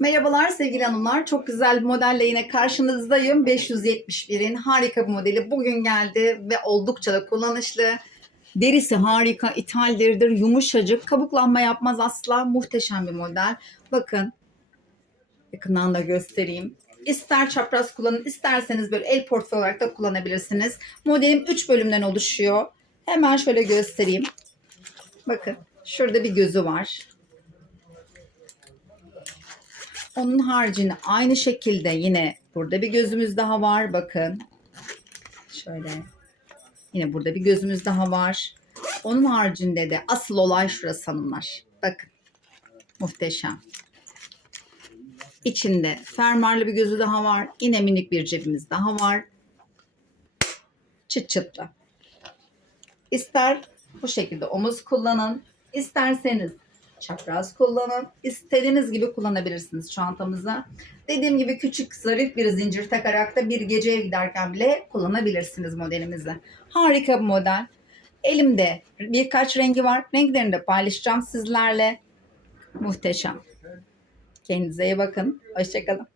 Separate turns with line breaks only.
Merhabalar sevgili hanımlar. Çok güzel bir modelle yine karşınızdayım. 571'in harika bir modeli bugün geldi ve oldukça da kullanışlı. Derisi harika, ithal deridir, yumuşacık, kabuklanma yapmaz asla. Muhteşem bir model. Bakın, yakından da göstereyim. İster çapraz kullanın, isterseniz böyle el portföy olarak da kullanabilirsiniz. Modelim 3 bölümden oluşuyor. Hemen şöyle göstereyim. Bakın, şurada bir gözü var. Onun haricinde aynı şekilde yine burada bir gözümüz daha var. Bakın. Şöyle. Yine burada bir gözümüz daha var. Onun haricinde de asıl olay şurası hanımlar. Bakın. Muhteşem. İçinde fermuarlı bir gözü daha var. Yine minik bir cebimiz daha var. Çıt çıtlı. İster bu şekilde omuz kullanın. isterseniz çapraz kullanın. İstediğiniz gibi kullanabilirsiniz çantamıza. Dediğim gibi küçük zarif bir zincir takarak da bir geceye giderken bile kullanabilirsiniz modelimizi. Harika bir model. Elimde birkaç rengi var. Renklerini de paylaşacağım sizlerle. Muhteşem. Kendinize iyi bakın. Hoşçakalın.